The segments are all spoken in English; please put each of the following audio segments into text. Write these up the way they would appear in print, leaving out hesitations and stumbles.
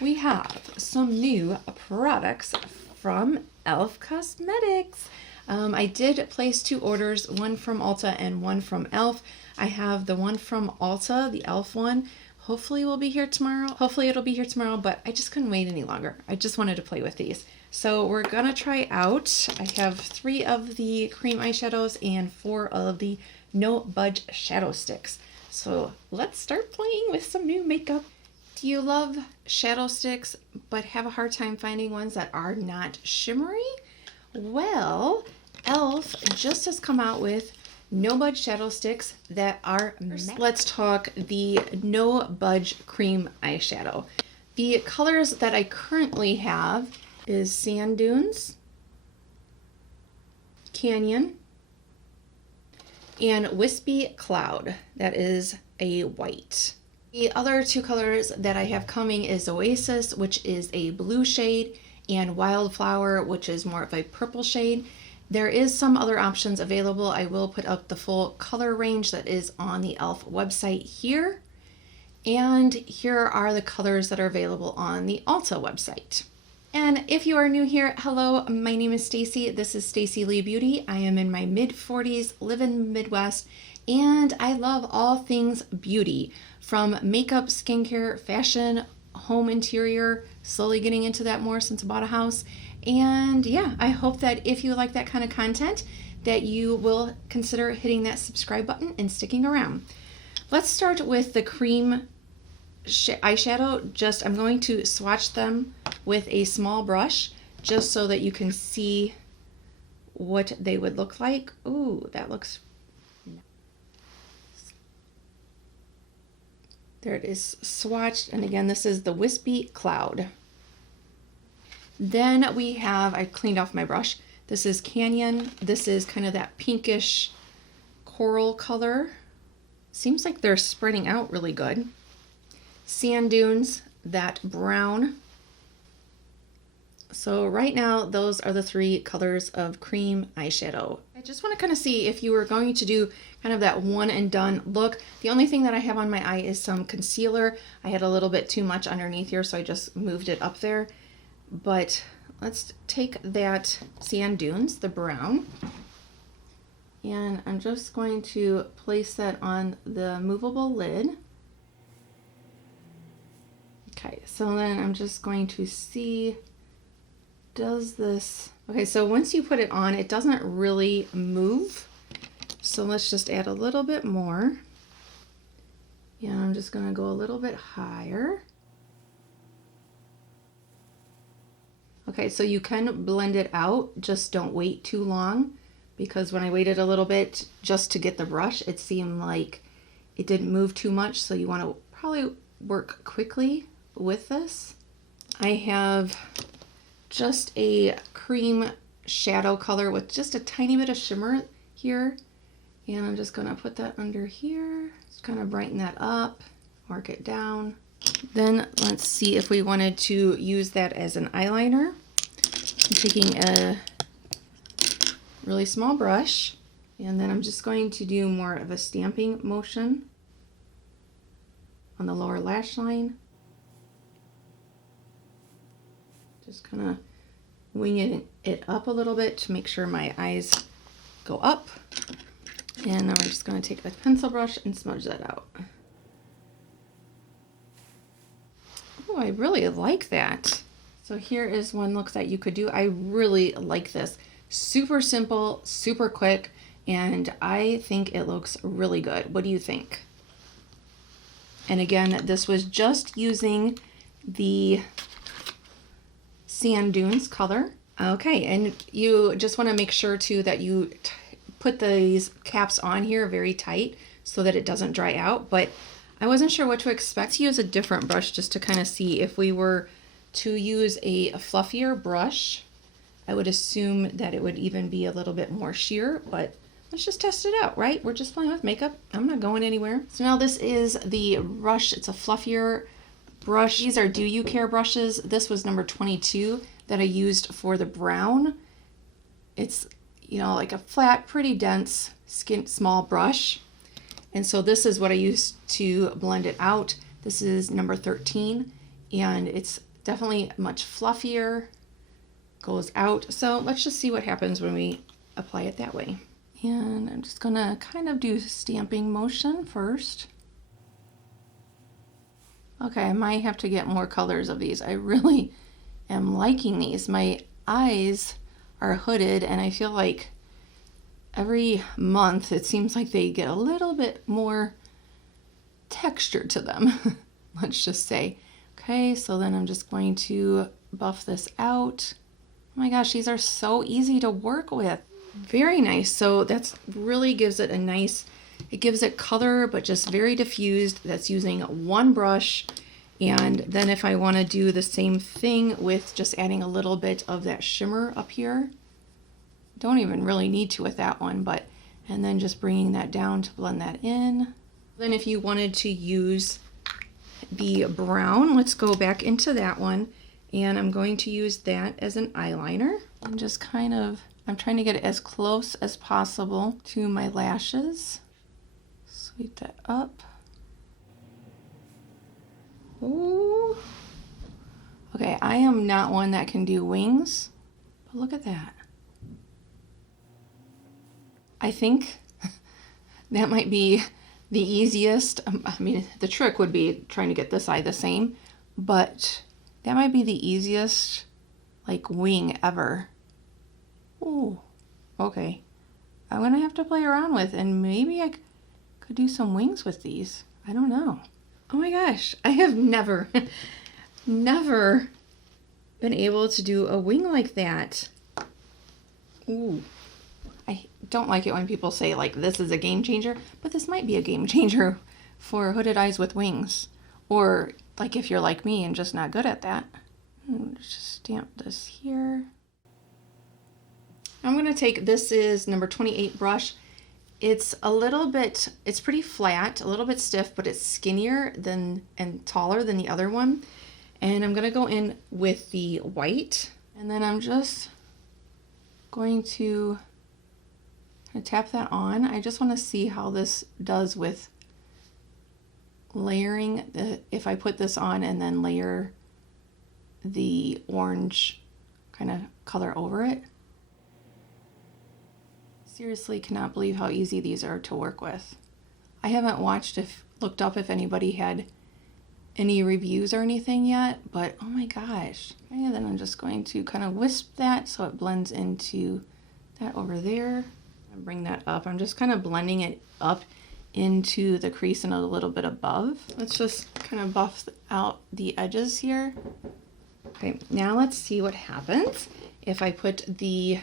we have some new products from e.l.f. Cosmetics. I did place 2 orders, one from Ulta and one from e.l.f. I have the one from Ulta, the e.l.f. one. Hopefully it will be here tomorrow. Hopefully it'll be here tomorrow, but I just couldn't wait any longer. I just wanted to play with these. So we're gonna try out, I have 3 of the cream eyeshadows and 4 of the No Budge shadow sticks. So let's start playing with some new makeup. Do you love shadow sticks but have a hard time finding ones that are not shimmery? Well, e.l.f. just has come out with No Budge shadow sticks that are matte. Let's talk the No Budge cream eyeshadow. The colors that I currently have is Sand Dunes, Canyon, and Wispy Cloud. That is a white. The other 2 colors that I have coming is Oasis, which is a blue shade, and Wildflower, which is more of a purple shade. There is some other options available. I will put up the full color range that is on the e.l.f. website here. And here are the colors that are available on the Ulta website. And if you are new here, hello, my name is Stacy. This is StaciLea Beauty. I am in my mid-40s, live in the Midwest, and I love all things beauty, from makeup, skincare, fashion, home interior, slowly getting into that more since I bought a house. And yeah, I hope that if you like that kind of content, that you will consider hitting that subscribe button and sticking around. Let's start with the cream eyeshadow. I'm going to swatch them with a small brush just so that you can see what they would look like. Ooh, that looks nice. There it is swatched, and again, this is the Wispy Cloud. Then we have, I cleaned off my brush. This is Canyon. This is kind of that pinkish coral color. Seems like they're spreading out really good. Sand Dunes, that brown. So right now, those are the 3 colors of cream eyeshadow. I just want to kind of see if you were going to do kind of that one and done look. The only thing that I have on my eye is some concealer. I had a little bit too much underneath here, so I just moved it up there. But let's take that Sand Dunes, the brown, and I'm just going to place that on the movable lid. Okay, so then I'm just going to see, does this, okay, so once you put it on, it doesn't really move. So let's just add a little bit more. And I'm just gonna go a little bit higher. Okay, so you can blend it out, just don't wait too long, because when I waited a little bit just to get the brush, it seemed like it didn't move too much, so you wanna probably work quickly with this. I have just a cream shadow color with just a tiny bit of shimmer here, and I'm just gonna put that under here, just kind of brighten that up, work it down. Then let's see if we wanted to use that as an eyeliner. I'm taking a really small brush, and then I'm just going to do more of a stamping motion on the lower lash line. Just kind of winging it up a little bit to make sure my eyes go up. And then we're just going to take a pencil brush and smudge that out. Oh, I really like that. So here is one look that you could do. I really like this. Super simple, super quick, and I think it looks really good. What do you think? And again, this was just using the Sand Dunes color. Okay, and you just want to make sure too that you put these caps on here very tight so that it doesn't dry out, but I wasn't sure what to expect. Let's use a different brush just to kind of see. If we were to use a fluffier brush, I would assume that it would even be a little bit more sheer, but let's just test it out, right? We're just playing with makeup. I'm not going anywhere. So now this is the brush. It's a fluffier brush. These are Do You Care brushes. This was number 22 that I used for the brown. It's, you know, like a flat, pretty dense, small brush. And so this is what I used to blend it out. This is number 13, and it's definitely much fluffier, goes out. So let's just see what happens when we apply it that way. And I'm just gonna kind of do stamping motion first. Okay, I might have to get more colors of these. I really am liking these. My eyes are hooded, and I feel like every month it seems like they get a little bit more texture to them. Let's just say. Okay, so then I'm just going to buff this out. Oh my gosh, these are so easy to work with. Very nice. So that's really gives it a nice, it gives it color, but just very diffused. That's using one brush. And then if I want to do the same thing with just adding a little bit of that shimmer up here, don't even really need to with that one, but, and then just bringing that down to blend that in. Then if you wanted to use the brown, let's go back into that one, and I'm going to use that as an eyeliner. And just kind of, I'm trying to get it as close as possible to my lashes. Sweep that up. Ooh. Okay, I am not one that can do wings, but look at that. I think that might be the easiest. I mean, the trick would be trying to get this eye the same, but that might be the easiest like wing ever. Ooh, okay. I'm gonna have to play around with, and maybe I could do some wings with these. I don't know. Oh my gosh, I have never been able to do a wing like that. Ooh, I don't like it when people say like this is a game changer, but this might be a game changer for hooded eyes with wings. Or like if you're like me and just not good at that. Let's just stamp this here. I'm gonna take, this is number 28 brush. It's a little bit, it's pretty flat, a little bit stiff, but it's skinnier than and taller than the other one. And I'm gonna go in with the white, and then I'm just going to tap that on. I just want to see how this does with layering if I put this on and then layer the orange kind of color over it. Seriously cannot believe how easy these are to work with. I haven't looked up if anybody had any reviews or anything yet, but oh my gosh. And then I'm just going to kind of wisp that so it blends into that over there. And bring that up. I'm just kind of blending it up into the crease and a little bit above. Let's just kind of buff out the edges here. Okay, now let's see what happens if I put the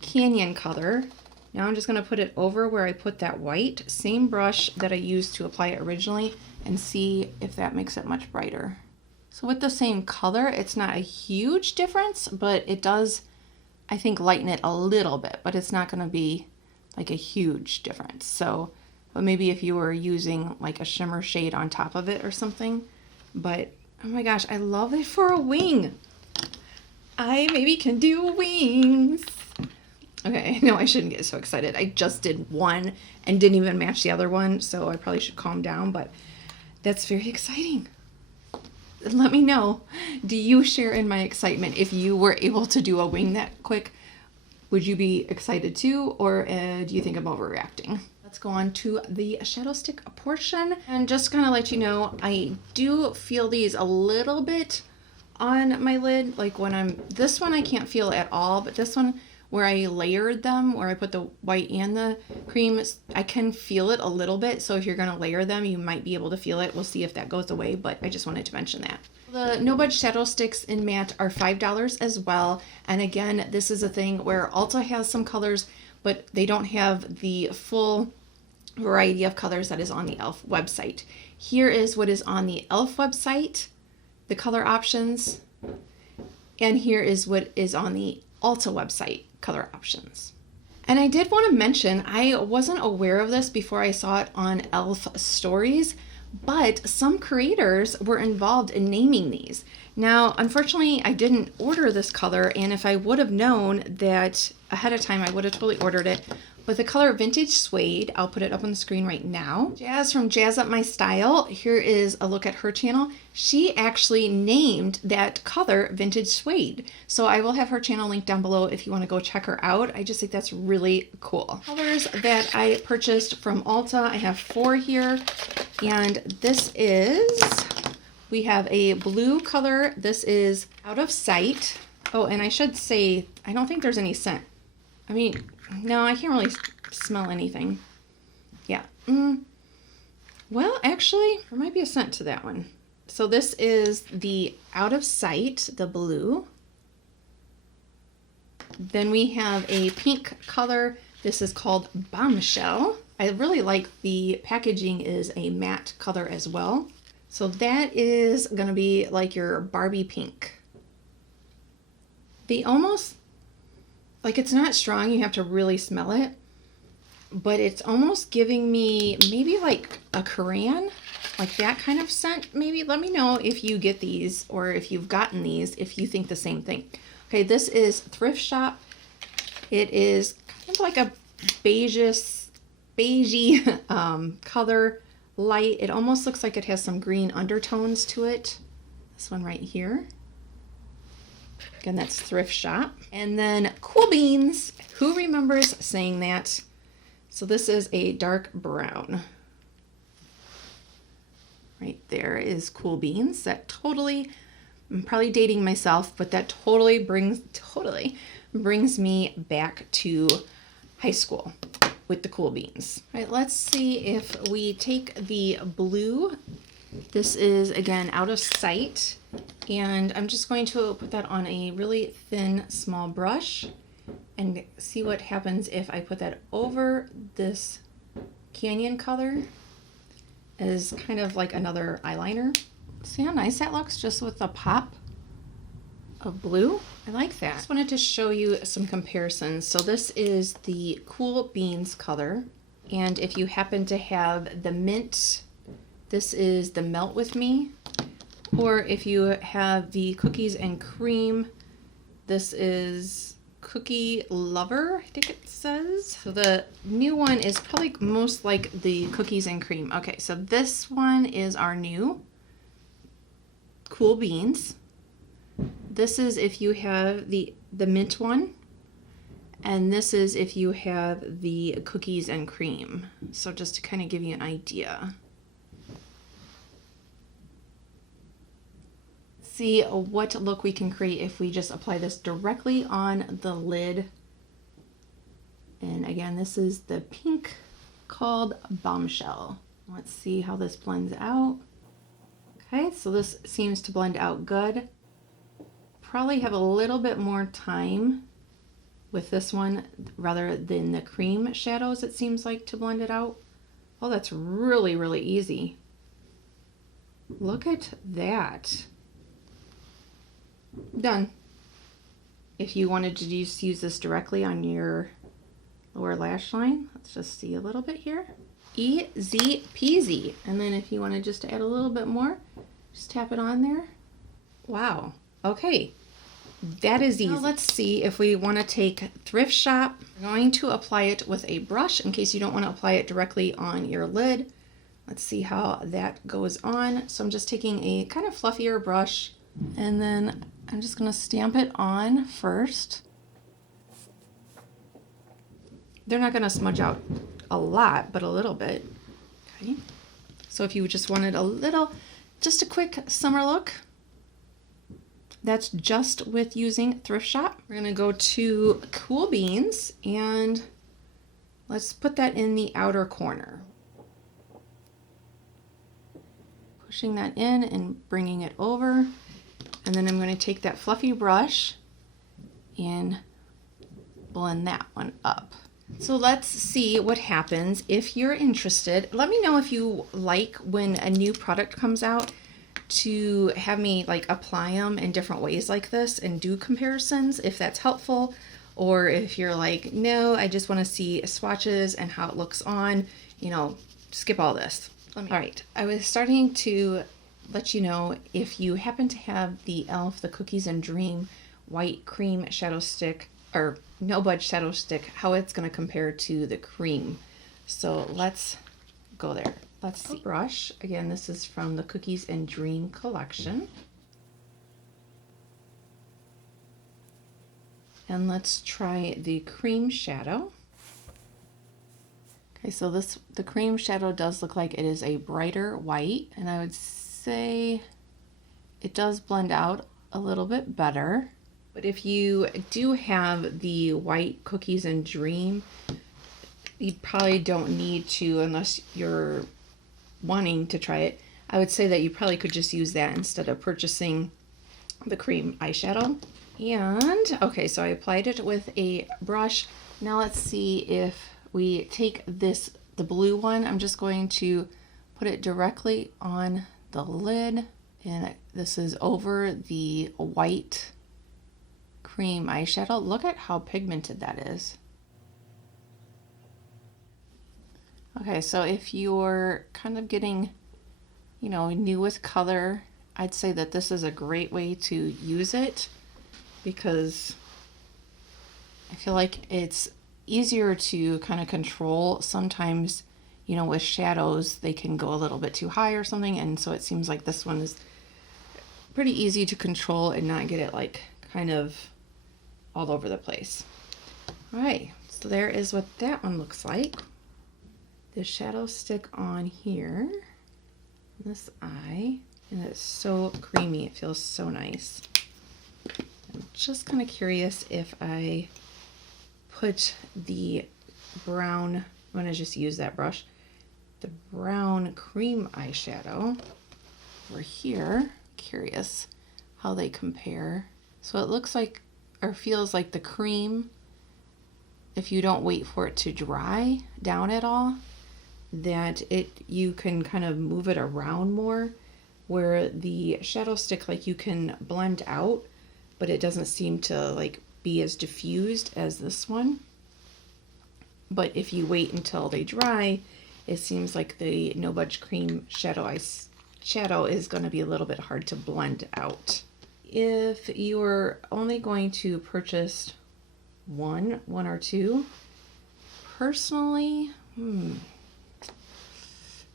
Canyon color. Now I'm just going to put it over where I put that white, same brush that I used to apply it originally, and see if that makes it much brighter. So with the same color, it's not a huge difference, but it does, I think, lighten it a little bit, but it's not going to be like a huge difference. So, but maybe if you were using like a shimmer shade on top of it or something. But oh my gosh, I love it for a wing. I maybe can do wings. Okay, no, I shouldn't get so excited. I just did one and didn't even match the other one, so I probably should calm down, but that's very exciting. Let me know, do you share in my excitement? If you were able to do a wing that quick, would you be excited too, or do you think I'm overreacting? Let's go on to the shadow stick portion, and just kind of let you know, I do feel these a little bit on my lid. Like when this one I can't feel at all, but this one where I layered them, where I put the white and the cream, I can feel it a little bit. So if you're gonna layer them, you might be able to feel it. We'll see if that goes away, but I just wanted to mention that. The No Budge shadow sticks in matte are $5 as well. And again, this is a thing where Ulta has some colors, but they don't have the full variety of colors that is on the e.l.f. website. Here is what is on the e.l.f. website, the color options, and here is what is on the Ulta website, color options. And I did want to mention, I wasn't aware of this before I saw it on e.l.f. stories, but some creators were involved in naming these. Now, unfortunately, I didn't order this color, and if I would have known that ahead of time, I would have totally ordered it. with the color Vintage Suede. I'll put it up on the screen right now. Jazz from Jazz Up My Style. Here is a look at her channel. She actually named that color Vintage Suede. So I will have her channel linked down below if you want to go check her out. I just think that's really cool. Colors that I purchased from Ulta. I have 4 here. And this is, we have a blue color. This is Out of Sight. Oh, and I should say, I don't think there's any scent. I mean, no, I can't really smell anything. Yeah. Well, actually, there might be a scent to that one. So this is the Out of Sight, the blue. Then we have a pink color. This is called Bombshell. I really like the packaging is a matte color as well. So that is going to be like your Barbie pink. They almost, like, it's not strong, you have to really smell it, but it's almost giving me maybe like a Korean, like that kind of scent maybe. Let me know if you get these or if you've gotten these, if you think the same thing. Okay, this is Thrift Shop. It is kind of like a beigey color, light. It almost looks like it has some green undertones to it. This one right here. Again, that's Thrift Shop. And then Cool Beans. Who remembers saying that? So this is a dark brown. Right there is Cool Beans. That totally, I'm probably dating myself, but that totally brings me back to high school with the Cool Beans. All right, let's see if we take the blue. This is, again, Out of Sight. And I'm just going to put that on a really thin, small brush and see what happens if I put that over this Canyon color as kind of like another eyeliner. See how nice that looks just with a pop of blue? I like that. Just wanted to show you some comparisons. So this is the Cool Beans color. And if you happen to have the mint, this is the Melt With Me. Or if you have the Cookies and Cream, this is Cookie Lover, I think it says. So the new one is probably most like the Cookies and Cream. Okay, so this one is our new Cool Beans. This is if you have the mint one. And this is if you have the Cookies and Cream. So just to kind of give you an idea. See what look we can create if we just apply this directly on the lid. And again, this is the pink called Bombshell. Let's see how this blends out. Okay, so this seems to blend out good. Probably have a little bit more time with this one rather than the cream shadows, it seems like, to blend it out. Oh, that's really, really easy. Look at that. Done. If you wanted to just use this directly on your lower lash line, let's just see a little bit here. Easy peasy. And then if you wanted just to add a little bit more, just tap it on there. Wow. Okay. That is easy. Now let's see if we want to take Thrift Shop. We're going to apply it with a brush in case you don't want to apply it directly on your lid. Let's see how that goes on. So I'm just taking a kind of fluffier brush and then I'm just going to stamp it on first. They're not going to smudge out a lot, but a little bit. Okay. So if you just wanted a little, just a quick summer look, that's just with using Thrift Shop. We're going to go to Cool Beans and let's put that in the outer corner. Pushing that in and bringing it over. And then I'm going to take that fluffy brush and blend that one up. So let's see what happens if you're interested. Let me know if you like when a new product comes out to have me like apply them in different ways like this and do comparisons, if that's helpful, or if you're like, no, I just want to see swatches and how it looks on, you know, skip all this. All right, I was starting to let you know if you happen to have the e.l.f. the Cookies and Dream White Cream Shadow Stick or No Budge shadow stick, how it's going to compare to the cream. So let's go there. Let's see. Brush. Again, this is from the Cookies and Dream collection. And let's try the cream shadow. Okay, so the cream shadow does look like it is a brighter white, and I would say it does blend out a little bit better. But if you do have the white Cookies and Dream, you probably don't need to unless you're wanting to try it. I would say that you probably could just use that instead of purchasing the cream eyeshadow. And okay, so I applied it with a brush. Now let's see if we take the blue one. I'm just going to put it directly on the lid, and this is over the white cream eyeshadow. Look at how pigmented that is. Okay, so if you're kind of getting, new with color, I'd say that this is a great way to use it, because I feel like it's easier to kind of control. Sometimes, with shadows, they can go a little bit too high or something, and so it seems like this one is pretty easy to control and not get it like kind of all over the place. All right, so there is what that one looks like. The shadow stick on here, this eye, and it's so creamy. It feels so nice. I'm just kind of curious if I put the brown, I'm going to just use that brush, the brown cream eyeshadow over here. Curious how they compare. So it looks like, or feels like the cream, if you don't wait for it to dry down at all, that you can kind of move it around more, where the shadow stick, like, you can blend out, but it doesn't seem to like be as diffused as this one. But if you wait until they dry, it seems like the No Budge cream shadow is going to be a little bit hard to blend out. If you're only going to purchase one or two, personally,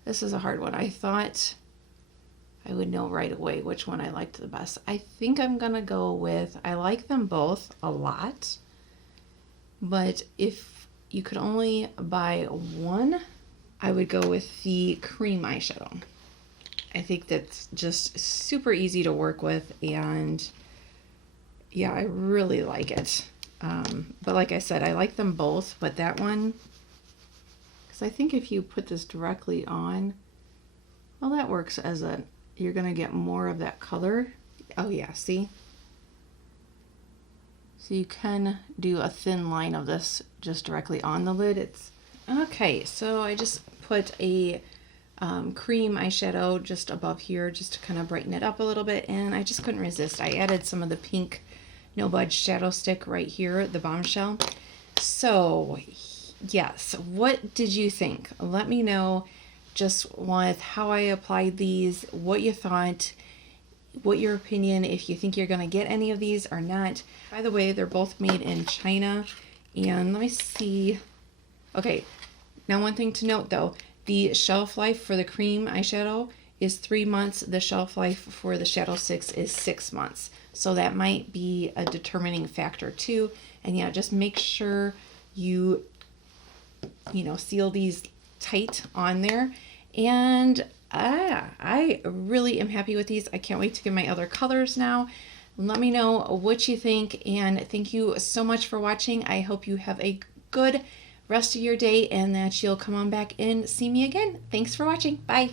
this is a hard one. I thought I would know right away which one I liked the best. I think I'm gonna go with, I like them both a lot, but if you could only buy one, I would go with the cream eyeshadow. I think that's just super easy to work with, and yeah, I really like it. But like I said, I like them both, but that one, because I think if you put this directly on, well, that works as you're going to get more of that color. Oh yeah, see? So you can do a thin line of this just directly on the lid. Okay, so I just put a cream eyeshadow just above here just to kind of brighten it up a little bit, and I just couldn't resist. I added some of the pink No Budge shadow stick right here, the Bombshell. So yes, what did you think? Let me know just with how I applied these, what you thought, what your opinion, if you think you're going to get any of these or not. By the way, they're both made in China, and let me see. Okay, now one thing to note though, the shelf life for the cream eyeshadow is 3 months. The shelf life for the shadow sticks is 6 months. So that might be a determining factor too. And yeah, just make sure you seal these tight on there. And I really am happy with these. I can't wait to get my other colors now. Let me know what you think, and thank you so much for watching. I hope you have a good rest of your day and that you'll come on back and see me again. Thanks for watching. Bye.